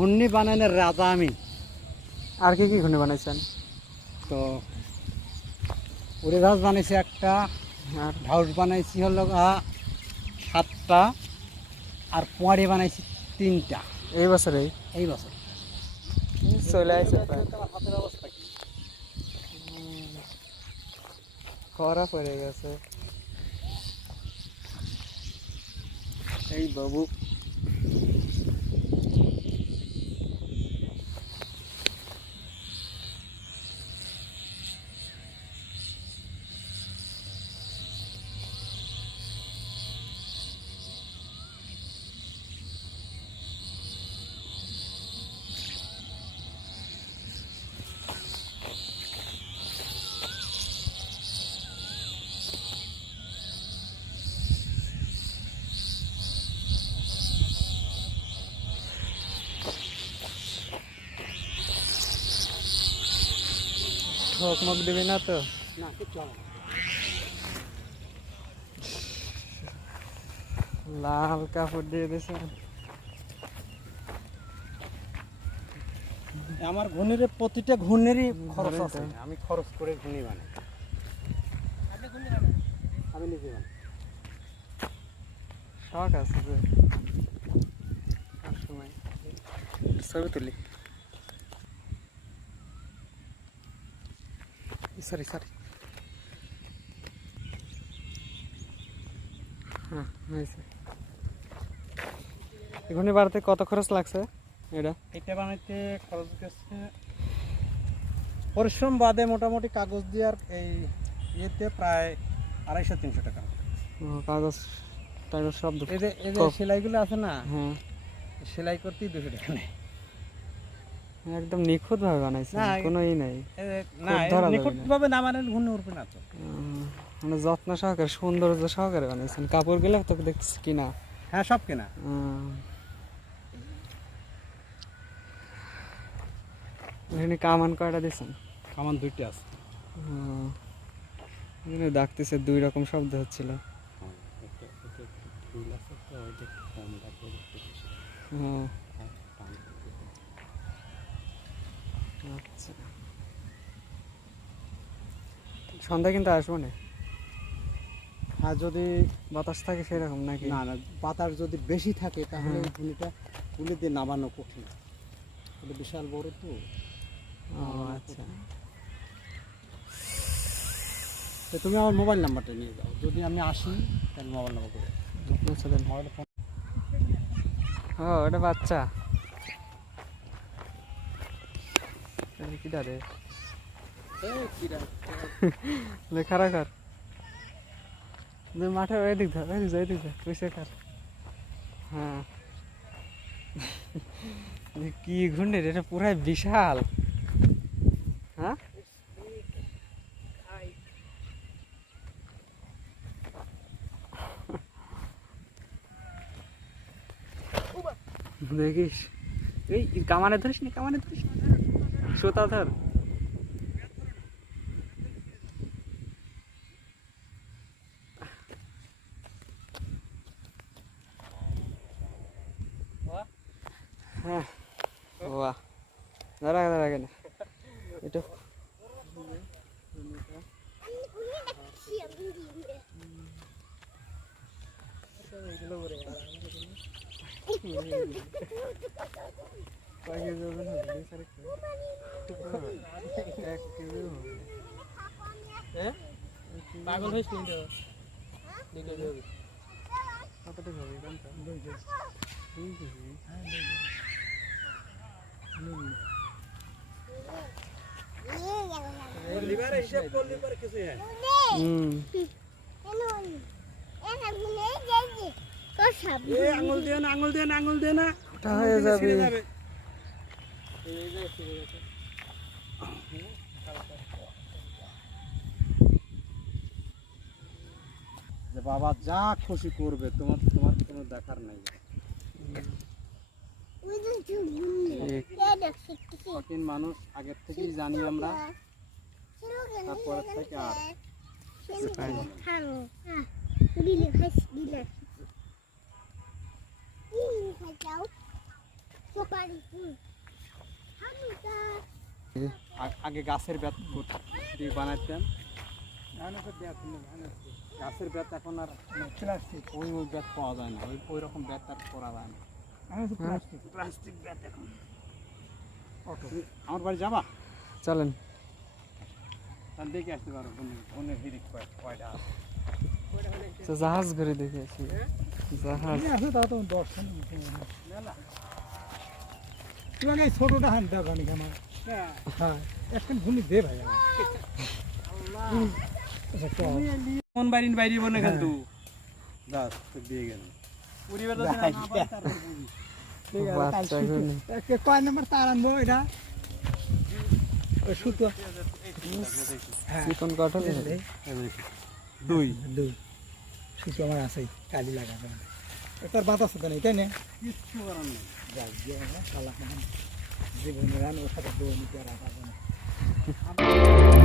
ঘূর্ণি বানানোর রাজা আমি। আর কি কি ঘুনে বানাইছেন? তো উড়ে ঘাস বানাইছি একটা আর? ঢাউস বানাইছি হলো সাতটা আর পোয়াড়ি বানাইছি তিনটা। এই বছরেই? এই বছর। চলে আমার হাতের অবস্থা কি? খরা পড়ে গেছে। এই বাবু। ঠক মক দিবি না তো? না লাল কাপড় দিয়ে দিছে। আমার ঘূর্ণির প্রতিটা ঘূর্ণিরই খরচ আছে। আমি খরচ করে ঘূর্ণি বানাই। আমি নিজে বানাই। শখ আছে ছবি তুলি। সরি সরি হ্যাঁ হয়েছে এখনই বাড়িতে কত খরচ লাগছে? এটা? এটা বানাইতে খরচ গেছে। পরিশ্রম বাদে মোটামুটি কাগজ দিয়ে আর এই ইয়েতে প্রায় আড়াইশো তিনশো টাকা। কাগজ টাগজ সব এই যে এই যে কপ। সেলাইগুলো আছে না? হ্যাঁ। সেলাই করতেই দুশো টাকা নেয়। একদম নিখুঁত ভাবে বানাইছে কোনো ই নাই না। নিখুঁতভাবে না মানে ঘূর্ণি উঠবে না তো। মানে যত্ন সহকারে সৌন্দর্য সহকারে বানাইছেন। কাপড়গুলো তোকে দেখছিস কিনা? হ্যাঁ সব কেনা। এখানে কামান কয়টা দিছেন? আমার দুইটা আছে। এখানে ডাকতেছে দুই রকম শব্দ হচ্ছিল। হ্যাঁ। আচ্ছা সন্ধ্যা কিন্তু আসব না। আর যদি বাতাস থাকে সেরকম নাকি? না না পাতার যদি বেশি থাকে তাহলে হ্যাঁ। এই তুলে দিয়ে নামানো কঠিন। এটা বিশাল বড় তো। আচ্ছা। তো তুমি আমার মোবাইল নাম্বারটা নিয়ে যাও। যদি আমি আসি তাহলে মোবাইল নাম্বার করে আচ্ছা মোবাইল ফোন ও এটা বাচ্চা। এটা কি দাঁড়ে লেখা রাখার মাঠে এদিক ধর এদিক যা এদিক যা পয়সা কার হ্যাঁ। কি ঘুন্ডে এটা পুরাই বিশাল। হ্যাঁ? দেখিস। এই কামানে ধরিস না কামানে ধরিস না? সুতা ধর হ্যাঁ বাহ দাঁড়া দাঁড়া কেন এটা কয় পাগল হয়েছিল হবে। কোনটা দুই কেজি দুই কেজি হিসাব করলে কিছু হয়। হুম। আঙুল দিয়ে না আঙুল দিয়ে না আঙুল দিয়ে না। ওটা হয়ে যাবে। বাবা যা খুশি করবে, তোমার তোমার কোনো দেখার নাই। কঠিন মানুষ, আগের থেকেই জানি আমরা। তারপরের থেকে আর। Đi liền আগে গাছের বেত দিয়ে বানাইতাম গাছের বেত এখন আর প্লাস্টিক। ওই ওই বেত পাওয়া যায় না। ওই ওই রকম বেত আর করা যায় না। প্লাস্টিক। প্লাস্টিক বেত এখন। তুমি আমার বাড়ি যাবা? চলেন। দেখে আসতে পারো বোনের বোনের হিরিক কয়টা আছে। জাহাজ ঘুরে দেখে আসি। জাহাজ। আছে তা তো দর্শন তোমাকে এই ছোটটা হান দাও খানিক আমার। হ্যাঁ এখন ভূমি দে ভাই। কোন বাড়ির বাইরে বনে কিন্তু। দাস তো দিয়ে গেল। পরিবার কয় নম্বর তার আনব এটা? সুতো। চিকন কাঠল দুই। দুই। সুতো আমার আছে কালি লাগাবে তার বাতাস তো নেই তাই না? কিচ্ছু করার নেই। gajah kalah dengan beneran usah kedua mutiara apa